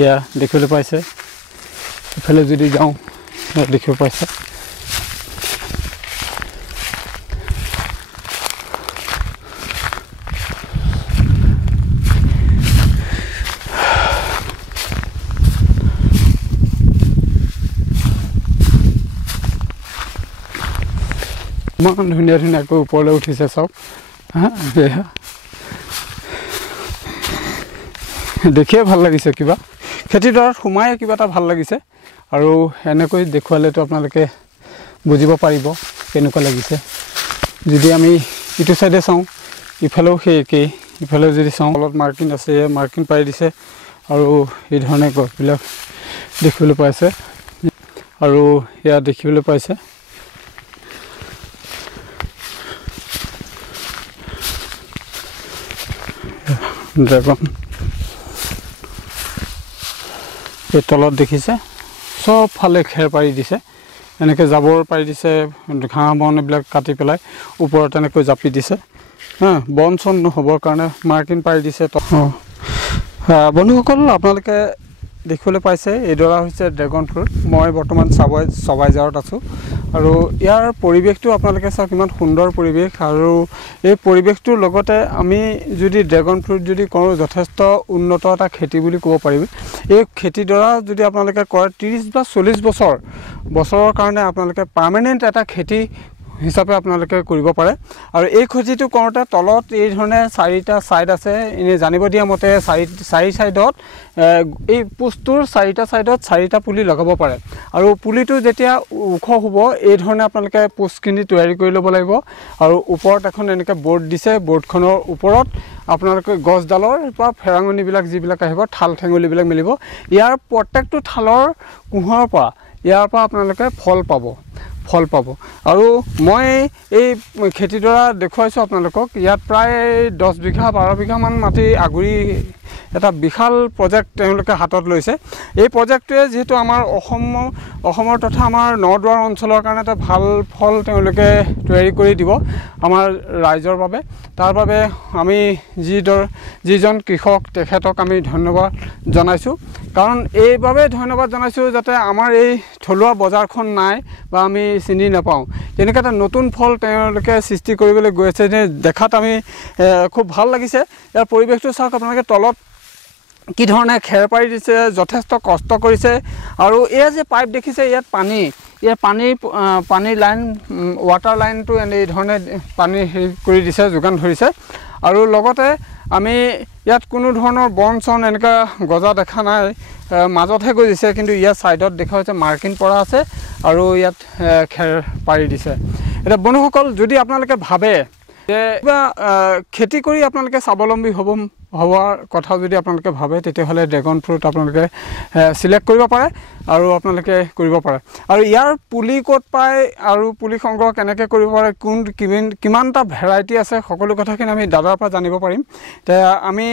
এয়া দেখিবলৈ পাইছে ইফালে যদি যাওঁ দেখিব পাইছে ইমান ধুনীয়া ধুনীয়াকৈ ওপৰলৈ উঠিছে চাওক দেখিয়ে ভাল লাগিছে কিবা খেতিডৰাত সোমাই কিবা এটা ভাল লাগিছে আৰু এনেকৈ দেখুৱালেতো আপোনালোকে বুজিব পাৰিব কেনেকুৱা লাগিছে যদি আমি ইটো সাইডে চাওঁ ইফালেও সেই একেই ইফালেও যদি চাওঁ অলপ মাৰ্কিং আছে মাৰ্কিং পাৰি দিছে আৰু এই ধৰণে গছবিলাক দেখিবলৈ পাইছে আৰু এয়া দেখিবলৈ পাইছে ড্ৰাগন এই তলত দেখিছে সব ফালে খেৰ পাৰি দিছে এনেকৈ জাবৰ পাৰি দিছে ঘাঁহ বন এইবিলাক কাটি পেলাই ওপৰত এনেকৈ জাপি দিছে বন চন নহ'বৰ কাৰণে মাৰ্কিং পাৰি দিছে বন্ধুসকল আপোনালোকে দেখিবলৈ পাইছে এইডৰা হৈছে ড্ৰেগন ফ্ৰুট মই বৰ্তমান চবাইজাৰত আছোঁ আৰু ইয়াৰ পৰিৱেশটো আপোনালোকে চাওক কিমান সুন্দৰ পৰিৱেশ আৰু এই পৰিৱেশটোৰ লগতে আমি যদি ড্ৰেগন ফ্ৰুট যদি কৰোঁ যথেষ্ট উন্নত এটা খেতি বুলি ক'ব পাৰিম এই খেতিডৰা যদি আপোনালোকে কৰে 30 বা 40 বছৰৰ কাৰণে আপোনালোকে পাৰ্মানেণ্ট এটা খেতি হিচাপে আপোনালোকে কৰিব পাৰে আৰু এই খেতিটো কৰোঁতে তলত এই ধৰণে 4টা সাইড আছে এনে জানিব দিয়া মতে 4 সাইডত এই পোষ্টটোৰ 4টা সাইডত 4টা পুলি লগাব পাৰে আৰু পুলিটো যেতিয়া ওখ হ'ব এই ধৰণে আপোনালোকে পোষ্টখিনি তৈয়াৰী কৰি ল'ব লাগিব আৰু ওপৰত এখন এনেকৈ বৰ্ড দিছে বৰ্ডখনৰ ওপৰত আপোনালোকে গছডালৰ পৰা ফেৰাঙনিবিলাক যিবিলাক আহিব ঠাল ঠেঙুলিবিলাক মিলিব ইয়াৰ প্ৰত্যেকটো ঠালৰ কুহৰৰ পৰা ইয়াৰ পৰা আপোনালোকে ফল পাব আৰু মই এই খেতিডৰা দেখুৱাইছোঁ আপোনালোকক ইয়াত প্ৰায় 10 বিঘা 12 বিঘামান মাটি আগুৰি এটা বিশাল প্ৰজেক্ট তেওঁলোকে হাতত লৈছে এই প্ৰজেক্টটোৱে যেহেতু আমাৰ অসমৰ তথা আমাৰ নদুৱাৰ অঞ্চলৰ কাৰণে এটা ভাল ফল তেওঁলোকে তৈয়াৰী কৰি দিব আমাৰ ৰাইজৰ বাবে তাৰ বাবে আমি যিজন কৃষক তেখেতক আমি ধন্যবাদ জনাইছোঁ কাৰণ এইভাবে ধন্যবাদ জনাইছোঁ যাতে আমাৰ এই থলুৱা বজাৰখন নাই বা আমি চিনি নাপাওঁ তেনেকৈ এটা নতুন ফল তেওঁলোকে সৃষ্টি কৰিবলৈ গৈ আছে যে দেখাত আমি খুব ভাল লাগিছে ইয়াৰ পৰিৱেশটো চাওক আপোনালোকে তলত কি ধৰণে খেৰ পাৰি দিছে যথেষ্ট কষ্ট কৰিছে আৰু এই যে পাইপ দেখিছে ইয়াত পানীৰ লাইন ৱাটাৰ লাইনটো এই ধৰণে পানী কৰি দিছে যোগান ধৰিছে আৰু লগতে আমি ইয়াত কোনো ধৰণৰ বন চন এনেকা গজা দেখা নাই মাজতহে গজিছে কিন্তু ইয়াত সাইডত দেখা হৈছে মাৰ্কিং পৰা আছে আৰু ইয়াত খেৰ পাৰি দিছে এটা বন্ধুসকল যদি আপোনালোকে ভাবে যে খেতি কৰি আপোনালোকে স্বাৱলম্বী হোৱাৰ কথা যদি আপোনালোকে ভাবে তেতিয়াহ'লে ড্ৰেগন ফ্ৰুট আপোনালোকে সিলেক্ট কৰিব পাৰে আৰু আপোনালোকে কৰিব পাৰে আৰু ইয়াৰ পুলি ক'ত পায় আৰু পুলি সংগ্ৰহ কেনেকৈ কৰিব পাৰে কিমানটা ভেৰাইটি আছে সকলো কথাখিনি আমি দাদাৰ পৰা জানিব পাৰিম তে আমি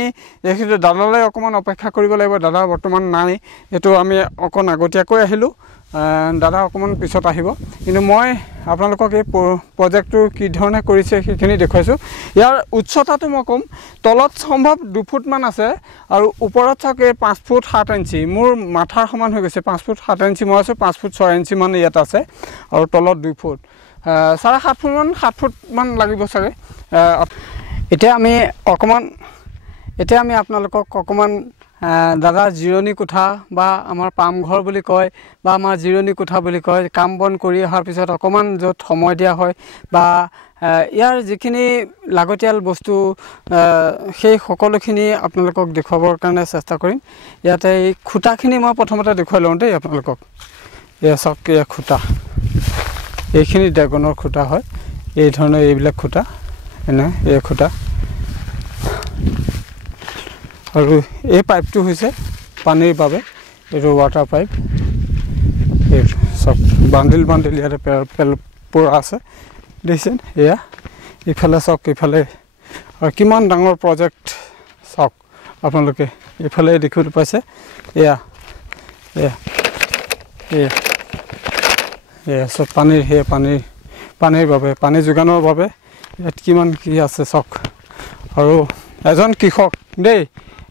এইটো দাদালৈ অকণমান অপেক্ষা কৰিব লাগিব দাদা বৰ্তমান নাই এইটো আমি অকণ আগতীয়াকৈ আহিলোঁ দাদা অকণমান পিছত আহিব কিন্তু মই আপোনালোকক এই প্ৰজেক্টটো কি ধৰণে কৰিছে সেইখিনি দেখুৱাইছোঁ ইয়াৰ উচ্চতাটো মই ক'ম তলত সম্ভৱ 2 ফুটমান আছে আৰু ওপৰত চাওক 5 ফুট 7 ইঞ্চি মোৰ মাথাৰ সমান হৈ গৈছে 5 ফুট 7 ইঞ্চি মই আছোঁ 5 ফুট 6 ইঞ্চি মান ইয়াত আছে আৰু তলত 2 ফুট 7.5 ফুটমান লাগিব চাগে এতিয়া আমি আপোনালোকক অকণমান দাদা জিৰণি কোঠা বা আমাৰ পামঘৰ বুলি কয় বা আমাৰ জিৰণি কোঠা বুলি কয় কাম বন কৰি অহাৰ পিছত অকণমান য'ত সময় দিয়া হয় বা ইয়াৰ যিখিনি লাগতিয়াল বস্তু সেই সকলোখিনি আপোনালোকক দেখুৱাবৰ কাৰণে চেষ্টা কৰিম ইয়াতে এই খুঁটাখিনি মই প্ৰথমতে দেখুৱাই লওঁ দেই আপোনালোকক এয়া চাওক এয়া খুঁটা এইখিনি ড্ৰেগনৰ খুঁটা হয় এই ধৰণৰ এইবিলাক খুঁটা এই খুঁটা আৰু এই পাইপটো হৈছে পানীৰ বাবে এইটো ৱাটাৰ পাইপ এই সব বান্ডিল ইয়াতে পৰা আছে দেখিছেন এয়া ইফালে চাওক ইফালে আৰু কিমান ডাঙৰ প্ৰজেক্ট চাওক আপোনালোকে ইফালে দেখিবলৈ পাইছে এয়া সব পানীৰ বাবে পানী যোগানৰ বাবে ইয়াত কিমান কি আছে চাওক আৰু এজন কৃষক দেই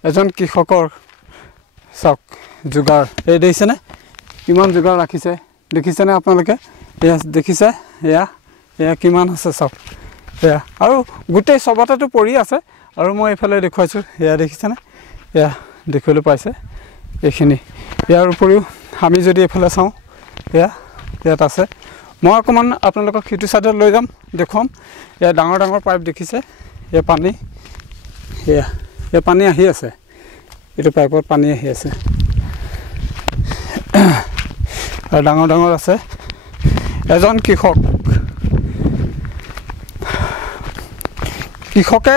এজন কৃষকৰ চাওক যোগাৰ এই দেখিছেনে কিমান যোগাৰ ৰাখিছে দেখিছেনে আপোনালোকে এয়া দেখিছে এয়া কিমান আছে চাওক এয়া আৰু গোটেই চবতেতো পৰি আছে আৰু মই এইফালে দেখুৱাইছোঁ এয়া দেখিছেনে এয়া দেখিবলৈ পাইছে এইখিনি ইয়াৰ উপৰিও আমি যদি এইফালে চাওঁ ইয়াত আছে মই অকণমান আপোনালোকক সিটো ছাইডত লৈ যাম দেখুৱাম এয়া ডাঙৰ ডাঙৰ পাইপ দেখিছে এয়া পানী এয়া পানী আহি আছে এইটো পাইপত পানী আহি আছে আৰু ডাঙৰ ডাঙৰ আছে এজন কৃষকে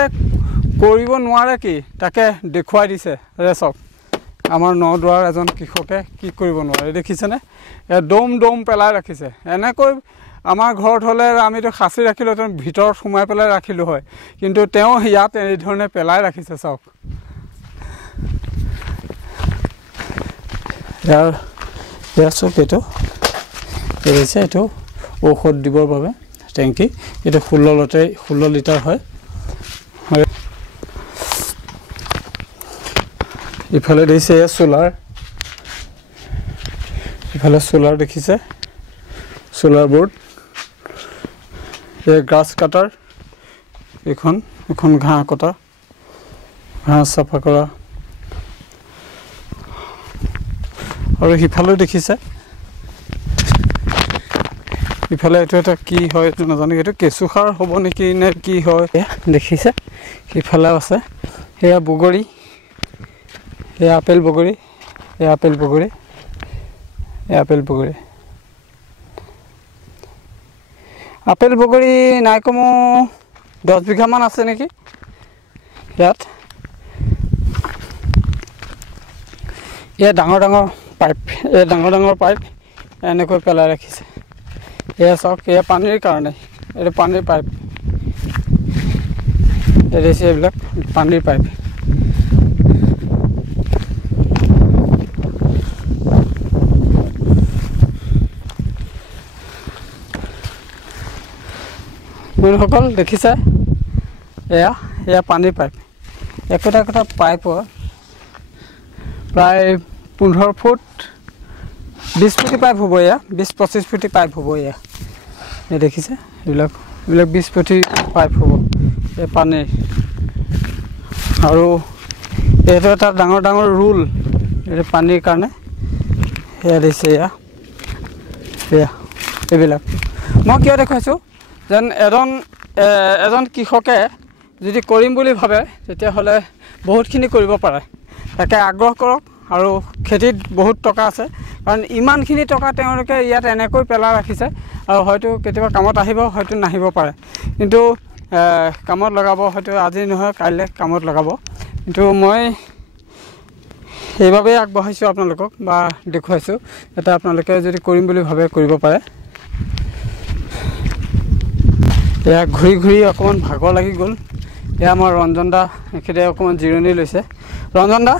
কৰিব নোৱাৰে কি তাকে দেখুৱাই দিছে চাওক আমাৰ নদুৱাৰ এজন কৃষকে কি কৰিব নোৱাৰে দেখিছেনে দম পেলাই ৰাখিছে এনেকৈ আমাৰ ঘৰত হ'লে আমিতো সাঁচি ৰাখিলোহেঁতেন ভিতৰত সোমাই পেলাই ৰাখিলোঁ হয় কিন্তু তেওঁ ইয়াত এনেধৰণে পেলাই ৰাখিছে চাওক ইয়াৰ চব এইটো এৰিছে এইটো ঔষধ দিবৰ বাবে টেংকি এইটো 16 লিটাৰ হয় ইফালে দিছে সোলাৰ ইফালে সোলাৰ দেখিছে সোলাৰ বোৰ্ড এই গ্ৰাছ কাটাৰ এখন ঘাঁহ কটা ঘাঁহ চাফা কৰা আৰু সিফালেও দেখিছে ইফালে এইটো এটা কি হয় এইটো নাজানো এইটো কেঁচুসাৰ হ'ব নেকি নে কি হয় দেখিছে সিফালেও আছে সেয়া বগৰী এয়া আপেল বগৰী আপেল বগৰী নাই কমেও 10 বিঘামান আছে নেকি ইয়াত এয়া ডাঙৰ পাইপ এনেকৈ পেলাই ৰাখিছে এয়া চাওক এয়া পানীৰ কাৰণে এইটো পানীৰ পাইপ এৰিছে এইবিলাক পানীৰ পাইপ বন্ধুসকল দেখিছে এয়া পানীৰ পাইপ একোটা পাইপৰ প্ৰায় 15 ফুট 20 ফুটি পাইপ হ'ব এয়া 20-25 ফুটি পাইপ হ'ব এয়া এই দেখিছে এইবিলাক 20 ফুটি পাইপ হ'ব এই পানীৰ আৰু এইটো এটা ডাঙৰ ৰুল এই পানীৰ কাৰণে এয়া দিছে এয়া এইবিলাক মই কিয় দেখুৱাইছোঁ যেন এজন কৃষকে যদি কৰিম বুলি ভাবে তেতিয়াহ'লে বহুতখিনি কৰিব পাৰে তাকে আগ্ৰহ কৰক আৰু খেতিত বহুত টকা আছে কাৰণ ইমানখিনি টকা তেওঁলোকে ইয়াত এনেকৈ পেলাই ৰাখিছে আৰু হয়তো কেতিয়াবা কামত আহিব হয়তো নাহিব পাৰে কিন্তু কামত লগাব হয়তো আজি নহয় কাইলৈ কামত লগাব কিন্তু মই সেইবাবেই আগবঢ়াইছোঁ আপোনালোকক বা দেখুৱাইছোঁ যাতে আপোনালোকে যদি কৰিম বুলি ভাবে কৰিব পাৰে এয়া ঘূৰি অকণমান ভাগৰ লাগি গ'ল এয়া আমাৰ ৰঞ্জন দা এখেতে অকণমান জিৰণি লৈছে ৰঞ্জন দা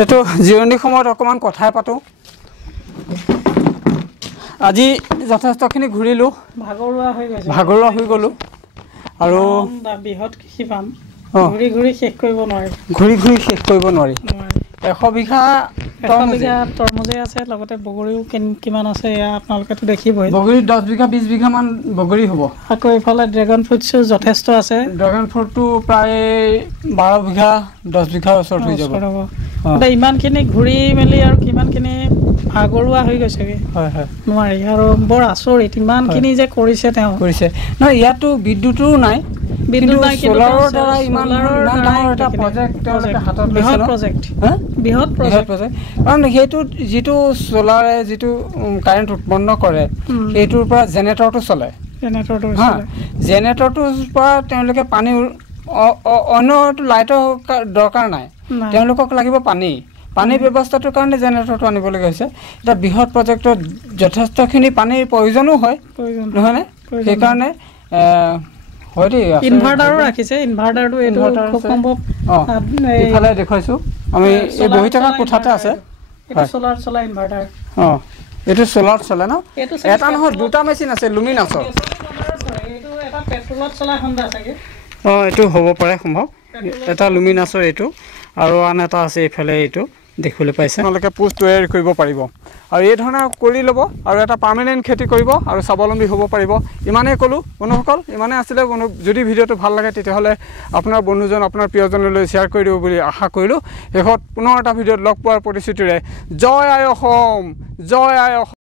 এইটো জিৰণি সময়ত অকণমান কথাই পাতোঁ আজি যথেষ্টখিনি ঘূৰিলোঁ ভাগৰুৱা হৈ গ'লোঁ আৰু বৃহৎ কৃষি পাম ঘূৰি শেষ কৰিব নোৱাৰি 100 বিঘা তৰমুজে আছে লগতে বগৰীও কিমান আছে এয়া আপোনালোকেতো দেখিবই বগৰী 10 বিঘা 20 বিঘামান বগৰী হ'ব আকৌ এইফালে ড্ৰেগন ফ্ৰুটছো যথেষ্ট আছে ড্ৰেগন ফ্ৰুটটো প্ৰায় 12 বিঘা 10 বিঘাৰ ওচৰত হৈ যাব ইমানখিনি ঘূৰি মেলি আৰু কিমানখিনি ভাগৰুৱা হৈ গৈছেগৈ হয় নোৱাৰি আৰু বৰ আচৰিত ইমানখিনি যে কৰিছে নহয় ইয়াতো বিদ্যুতো নাই সোলাৰৰ দ্বাৰা ইমান ডাঙৰ এটা প্ৰজেক্ট তেওঁলোকে হাতত বৃহৎ প্ৰজেক্ট কাৰণ সেইটো যিটো সোলাৰে যিটো কাৰেণ্ট উৎপন্ন কৰে সেইটোৰ পৰা জেনেৰেটৰটো চলে জেনেৰেটৰটোৰ পৰা তেওঁলোকে পানী অন্য লাইটৰ দৰকাৰ নাই তেওঁলোকক লাগিব পানীৰ ব্যৱস্থাটোৰ কাৰণে জেনেৰেটৰটো আনিবলগীয়া হৈছে এটা বৃহৎ প্ৰজেক্টত যথেষ্টখিনি পানীৰ প্ৰয়োজনো হয় নহয়নে সেইকাৰণে ইনভাৰ্টাৰো ৰাখিছে ইনভাৰ্টাৰটো এইটো খুব সম্ভৱ এইফালে দেখুৱাইছোঁ আমি এই বহি থকা কোঠাতে আছে সোলাৰ চলা ইনভাৰ্টাৰ এইটো সোলাৰত চলে ন এটা নহয় দুটা মেচিন আছে লুমিনাছৰ এইটো হ'ব পাৰে সম্ভৱ এটা লুমিনাছৰ এইটো আৰু আন এটা আছে এইফালে এইটো দেখিবলৈ পাইছে আপোনালোকে পোষ্ট তৈয়াৰ কৰিব পাৰিব আৰু এই ধৰণে কৰি ল'ব আৰু এটা পাৰ্মানেণ্ট খেতি কৰিব আৰু স্বাৱলম্বী হ'ব পাৰিব ইমানেই ক'লোঁ বন্ধুসকল ইমানেই আছিলে যদি ভিডিঅ'টো ভাল লাগে তেতিয়াহ'লে আপোনাৰ বন্ধুজন আপোনাৰ প্ৰিয়জনলৈ শ্বেয়াৰ কৰি দিব বুলি আশা কৰিলোঁ শেষত পুনৰ এটা ভিডিঅ'ত লগ পোৱাৰ প্ৰতিশ্ৰুতিৰে জয় আই অসম জয় আই অসম